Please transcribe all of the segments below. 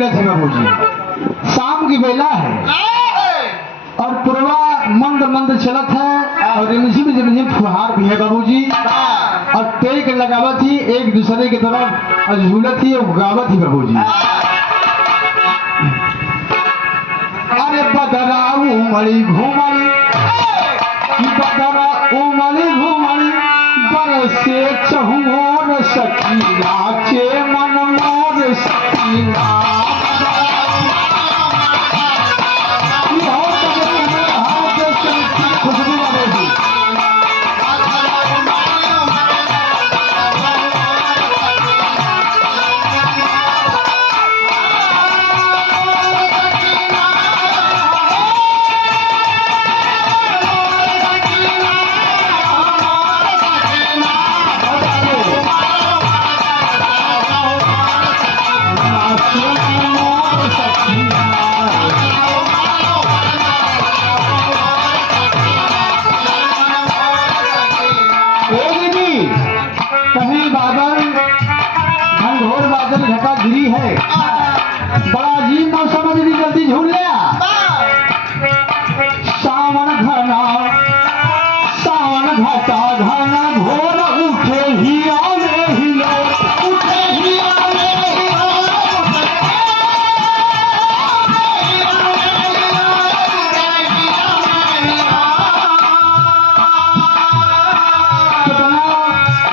झूले थे बाबूजी। शाम की बेला है और पूर्वा मंद मंद चलत है और रिमझिम फुहार भी है बाबूजी। और टेक लगावत ही एक दूसरे की तरफ और झूलत ही और गावत ही बाबूजी। अरे बदरा उमड़ी घूमल, बदरा उमड़ी घूमल, बरसे चहुओर सकीना चे मन मोर सकीना। कहीं बादल घनघोर बादल घटा गिरी है, बड़ा अजीब मौसम में भी जल्दी झूल लिया। सावन घना सावन घटा घना घोर उठे हिया में हिलो, उठे हिया में हिलो,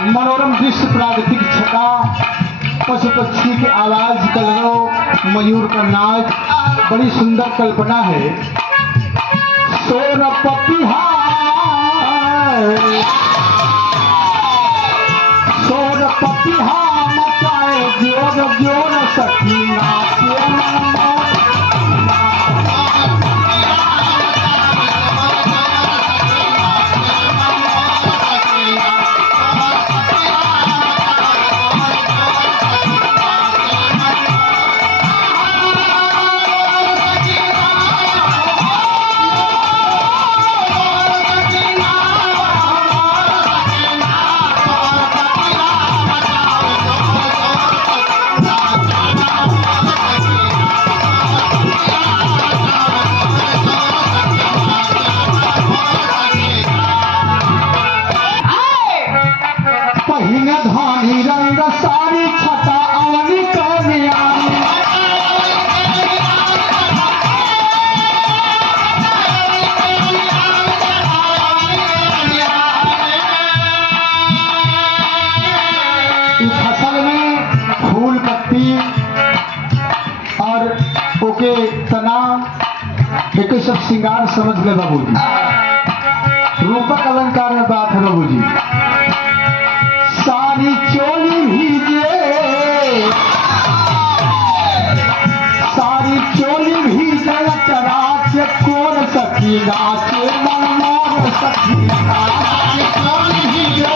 मनोरम दृश्य, प्राकृतिक छटा, पशु पक्षी की आवाज, कलरव, मयूर का नाच, बड़ी सुंदर कल्पना है। सोर पपिहा मचाए जोर जोर सकीना के मन मोर। धानी रंग सारी छटा अवनी कन्यानी, फसल में फूल पत्ती और ओके तना एक सब श्रृंगार समझ ले बाबूजी। रूपक अलंकार में बात है बाबूजी। सारी चोली भीजे, सारी चोली भीजे चराच कोर सकीना के मन मोर सकीना। सारी चोली भीजे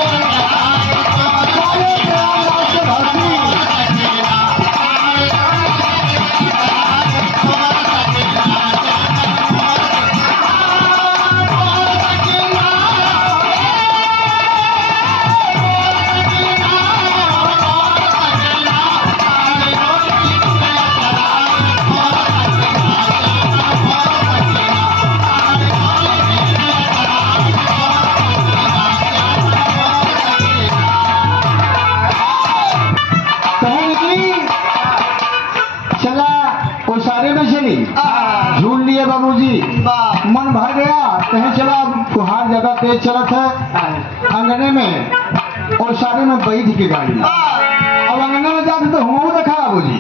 झूल लिए बाबूजी। मन भर गया, कहीं चला, फुहार ज्यादा तेज चलत है अंगने में और सारे में बैठ के गाड़ी। अब अंगने में जाते तो हूँ देखा बाबूजी,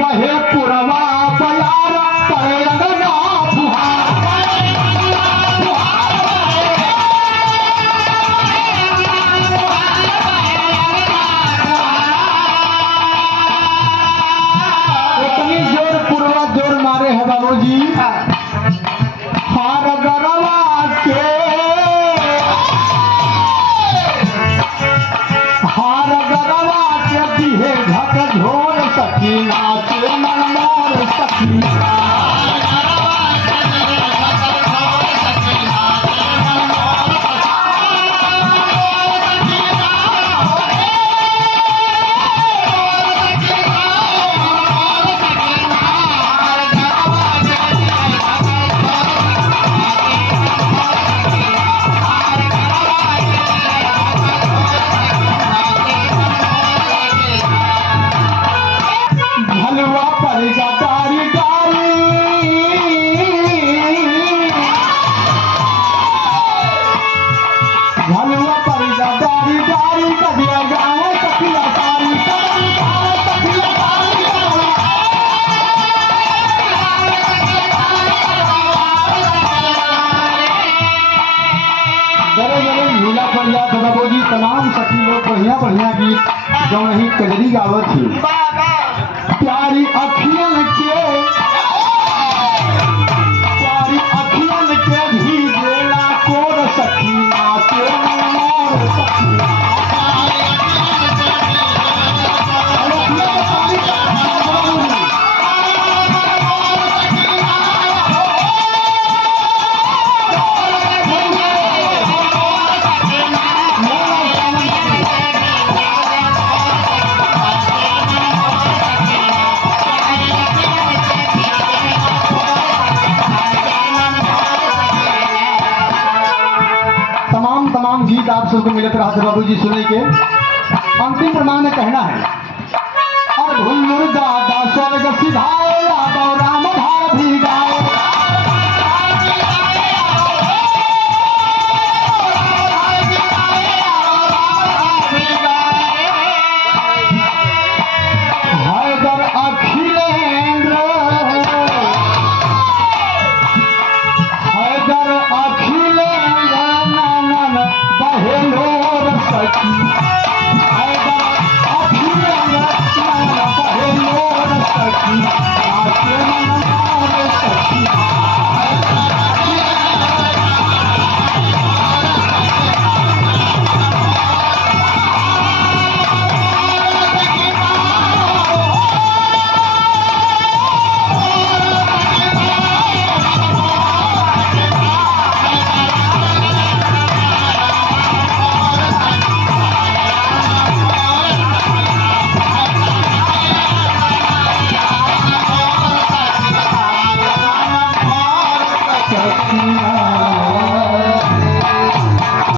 बहे पुरवा बयार पड़े अंगना फुहार। इतनी जोर पुरवा जोर मारे है बाबूजी। हार गरवा के, हार गरवा के दिहे झक झोर सकीना के मन मोर सकीना। कजरी गावत थी। प्यारी अखियन के भी बेला कोर सखी नाचे मोर सखी। तमाम गीत आप सबको मिलत रहा था बाबूजी सुने के। अंतिम प्रमाण में कहना है और भूल दादा स्वर्ग सिधा